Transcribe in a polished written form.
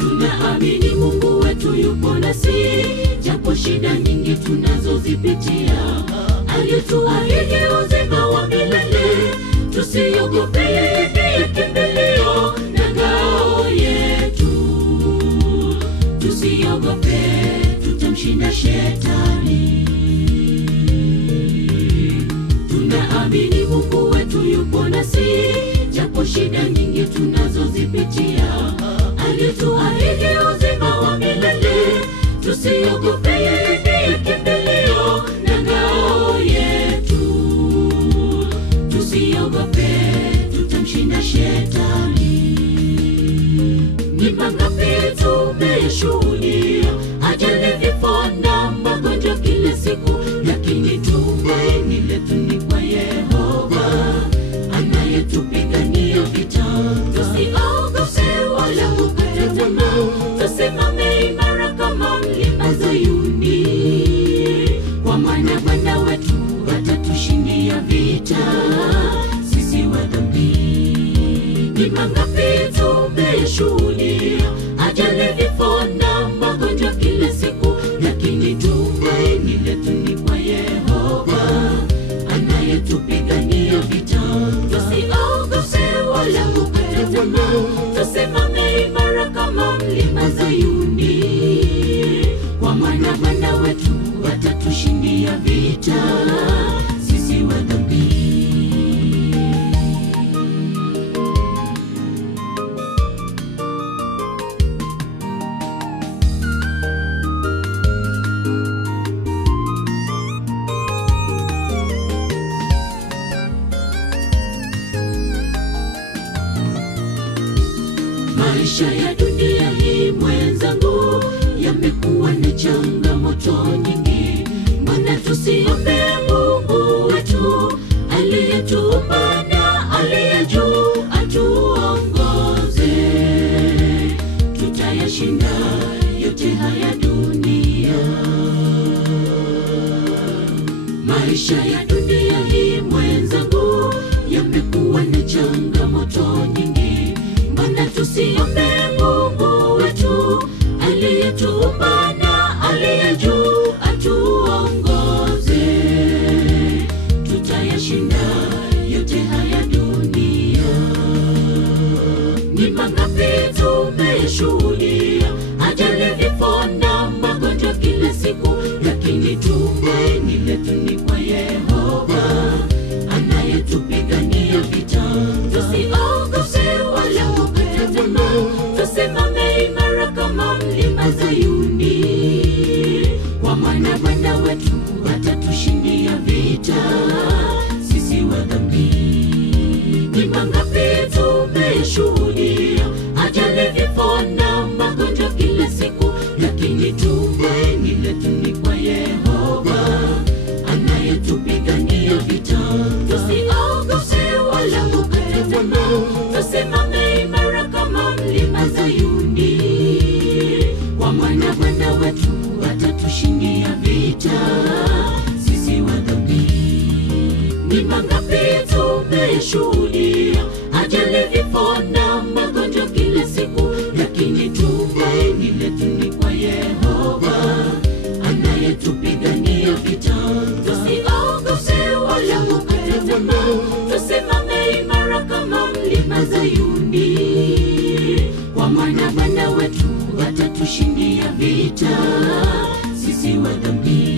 Tunaamini Mungu wetu yupo nasi, japo shida nyingi tunazozipitia. Alituahidi uzima wa milele, tusiogope, yeye ndiye kimbilio na ngao yetu. Tusiogope, tutamshinda shetani. Tunaamini Mungu wetu yupo nasi, japo shida nyingi tunazozipitia. Alituahidi uzima wa milele, tusiogope, yeye ndiye kimbilio na ngao yetu. Tusiogope, tutamshinda shetani. Ni mangapi tumeshuhudia ajali, vifo na magonjwa kila siku, lakini tumaini letu ni kwa Yehova anayetupigania vita. Tusiogope wala kukata tamaa, tusimame imara kama mlima Zayuni, kwa maana Bwana wetu atatushindia vita sisi wa dhambi. Ni mangapi tumeshuhudia ajali, vifo na magonjwa kila siku, lakini tumaini letu ni kwa Yehova anayetupigania vita. Tusiogope wala kukata tamaa, tusimame imara kama mlima Zayuni, kwa maana Bwana wetu atatushindia vita sisi wa dhambi. Maisha ya dunia hii mwenzangu, yamekuwa na changamoto nyingi. Mbona tusiombe Mungu wetu aliyetuumba na aliye juu atuongoze? Tutayashinda yote haya dunia. Maisha ya dunia hii mwenzangu, yamekuwa na changamoto nyingi. Mbona tusiombe Mungu wetu aliyetuumba na aliye juu atuongoze? Tutayashinda yote haya dunia. Ni mangapi tumeshuhudia ajali, vifo na magonjwa kila siku, lakini tumaini letu ni kwa Yehova anayetupigania vita. Tusiogope wala kukata tamaa, tusimame imara kama mlima Zayuni, kwa maana Bwana wetu atatushindia vita sisi wa dhambi. Ni mangapi tumeshuhudia ajali, vifo na magonjwa kila siku, lakini tumaini letu ni kwa Yehova anayetupigania vita. Tusiogope wala kukata tamaa, tusimame imara kama mlima Zayuni, kwa maana Bwana wetu atatushindia vita sisi wa dhambi. Ni mangapi tumeshuhudia ajali, vifo na magonjwa kila siku, lakini tumaini letu ni kwa Yehova anayetupigania vita. Tusiogope wala kukata tamaa, tusimame imara kama mlima Zayuni, kwa maana Bwana wetu atatushindia vita sisi wa dhambi.